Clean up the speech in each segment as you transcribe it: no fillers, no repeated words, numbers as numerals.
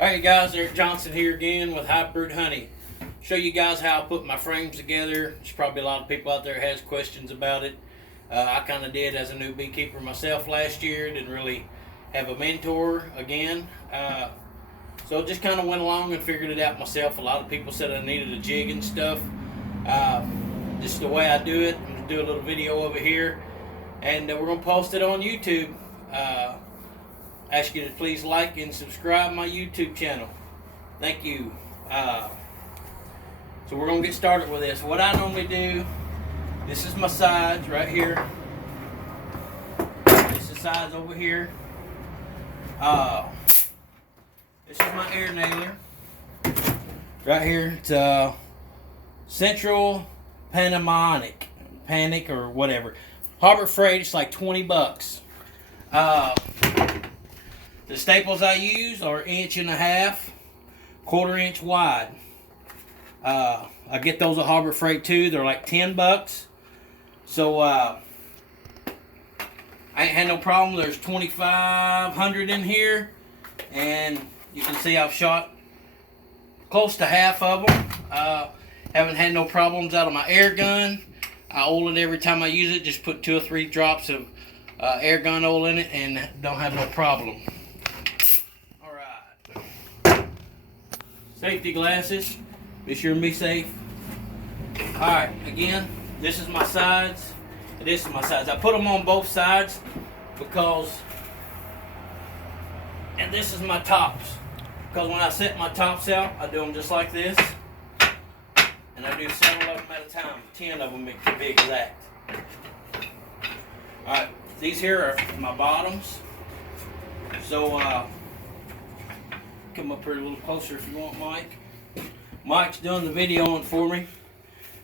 Alright guys, Eric Johnson here again with Hybrid Honey. Show you guys how I put my frames together. There's probably a lot of people out there has questions about it. I kind of did as a new beekeeper myself last year. Didn't really have a mentor again. So just kind of went along and figured it out myself. A lot of people said I needed a jig and stuff. Just the way I do it. I'm going to do a little video over here. And we're going to post it on YouTube. Ask you to please like and subscribe my YouTube channel. Thank you. So we're going to get started with this. What I normally do, this is my sides right here. This is sides over here. This is my air nailer. Right here, it's Central Panic or whatever. Harbor Freight, it's like 20 bucks. The staples I use are 1.5 inch, 1/4 inch wide. I get those at Harbor Freight too. They're like 10 bucks. So I ain't had no problem. There's 2,500 in here, and you can see I've shot close to half of them. Haven't had no problems out of my air gun. I oil it every time I use it. Just put 2 or 3 drops of air gun oil in it, and don't have no problem. Safety glasses. Be sure and be safe. Alright, again, this is my sides. This is my sides. I put them on both sides because, and this is my tops. Because when I set my tops out, I do them just like this. And I do several of them at a time. 10 of them to be exact. Alright, these here are my bottoms. So, come up here a little closer if you want, Mike. Mike's doing the videoing for me.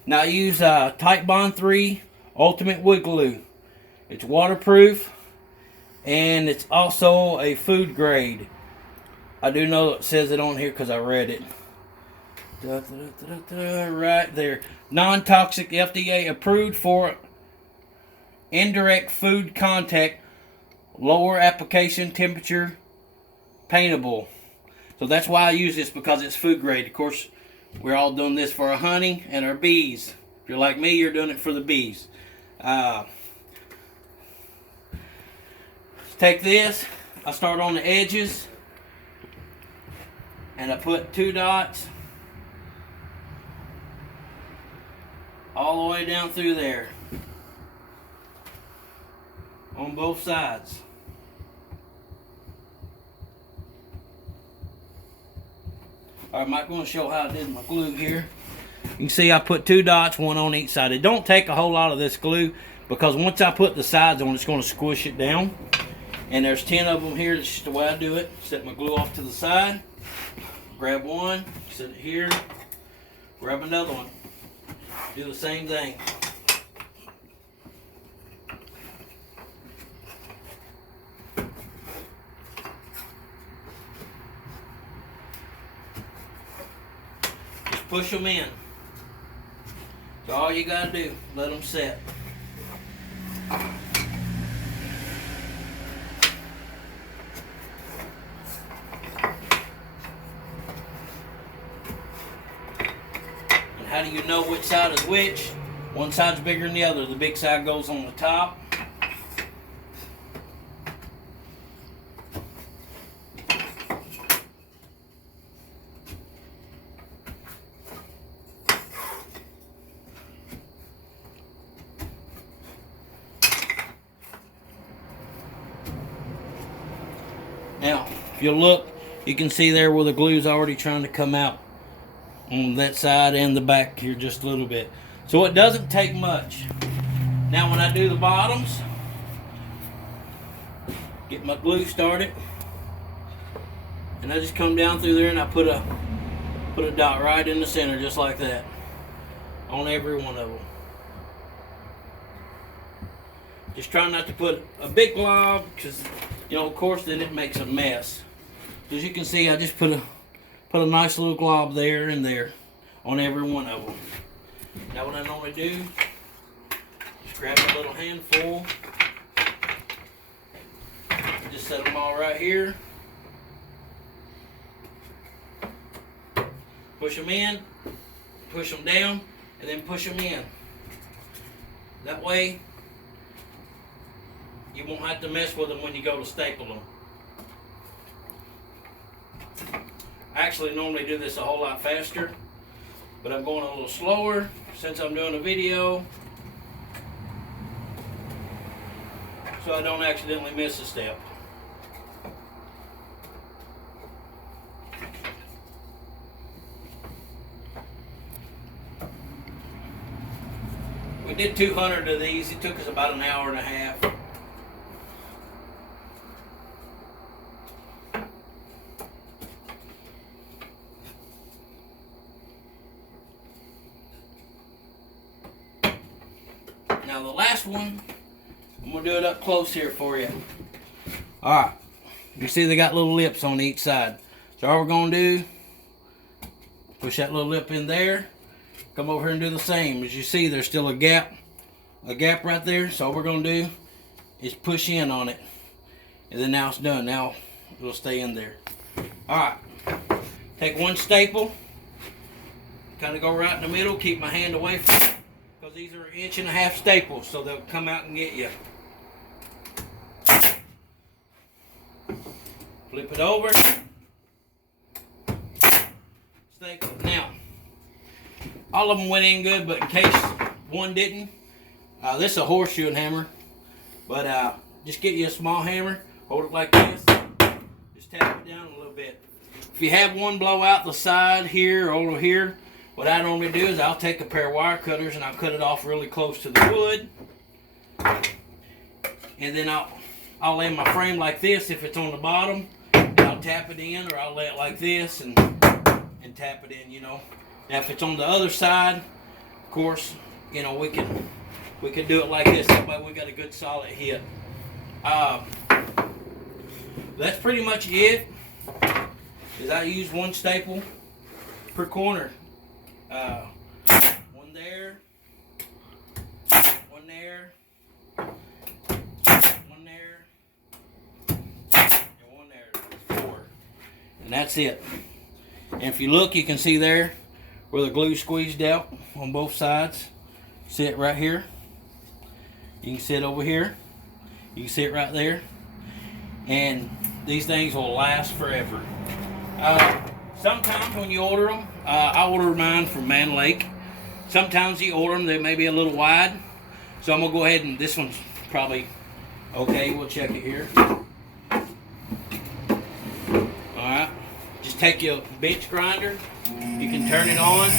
Now I use Titebond 3 Ultimate Wood Glue. It's waterproof and it's also a food grade. I do know it says it on here because I read it. Right there. Non-toxic, FDA approved for indirect food contact, lower application temperature, paintable. So that's why I use this, because it's food grade. Of course, we're all doing this for our honey and our bees. If you're like me, you're doing it for the bees. Take this, I start on the edges, and I put 2 dots all the way down through there on both sides. Alright, Mike, I'm going to show how I did my glue here. You can see I put 2 dots, 1 on each side. It don't take a whole lot of this glue, because once I put the sides on, it's going to squish it down. And there's 10 of them here. That's just the way I do it. Set my glue off to the side. Grab one, set it here. Grab another one. Do the same thing. Push them in. That's all you gotta do. Let them set. And how do you know which side is which? One side's bigger than the other. The big side goes on the top. Now, if you look, you can see there where the glue's already trying to come out on that side and the back here just a little bit. So it doesn't take much. Now when I do the bottoms, get my glue started, and I just come down through there and I put a dot right in the center just like that on every one of them. Just try not to put a big glob, because of course then it makes a mess. As you can see, I just put a nice little glob there and there on every one of them. Now what I normally do, just grab a little handful, just set them all right here. Push them in, push them down, and then push them in. That way, you won't have to mess with them when you go to staple them. I actually normally do this a whole lot faster, but I'm going a little slower since I'm doing a video, so I don't accidentally miss a step. We did 200 of these. It took us about an hour and a half. Now the last one, I'm going to do it up close here for you. Alright, you see they got little lips on each side. So all we're going to do, push that little lip in there, come over here and do the same. As you see, there's still a gap right there. So all we're going to do is push in on it. And then now it's done. Now it'll stay in there. Alright, take one staple, kind of go right in the middle, keep my hand away from it, because these are 1.5 inch staples, so they'll come out and get you. Flip it over. Staple. Now, all of them went in good, but in case one didn't, this is a horseshoe hammer, but just get you a small hammer, hold it like this, just tap it down a little bit. If you have one blow out the side here or over here, what I normally do is I'll take a pair of wire cutters and I'll cut it off really close to the wood, and then I'll lay my frame like this if it's on the bottom, and I'll tap it in, or I'll lay it like this and tap it in, you know. Now if it's on the other side, of course, you know, we can do it like this. That way we got a good solid hit. That's pretty much it. Is I use one staple per corner. One there, one there, one there, and one there. 4. And that's it. And if you look, you can see there where the glue squeezed out on both sides. See it right here. You can see it over here. You can see it right there. And these things will last forever. Sometimes when you order them, I order mine from Man Lake. Sometimes you order them, they may be a little wide. So I'm going to go ahead and, this one's probably okay. We'll check it here. Alright. Just take your bench grinder. You can turn it on.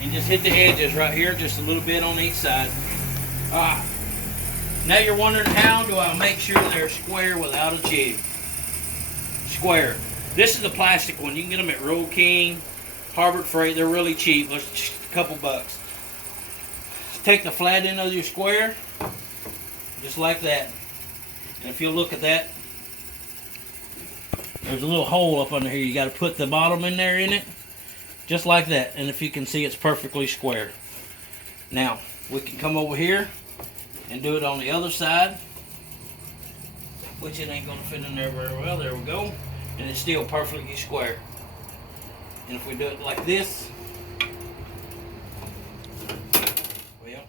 And just hit the edges right here, just a little bit on each side. Now you're wondering, how do I make sure they're square without a jig? Square. This is a plastic one. You can get them at Roll King, Harbor Freight. They're really cheap. Just a couple bucks. Just take the flat end of your square, just like that. And if you look at that, there's a little hole up under here. You got to put the bottom in there in it, just like that. And if you can see, it's perfectly square. Now we can come over here and do it on the other side, which it ain't going to fit in there very well. There we go. And it's still perfectly square. And if we do it like this, well,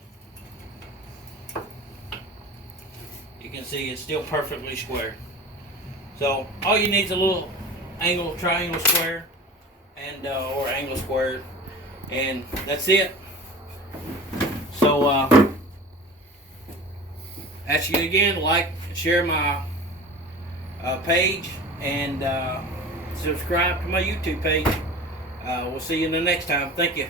you can see it's still perfectly square. So all you need is a little angle, triangle square, and or angle square, and that's it. So ask you again, like and share my page, and subscribe to my YouTube page. We'll see you in the next time. Thank you.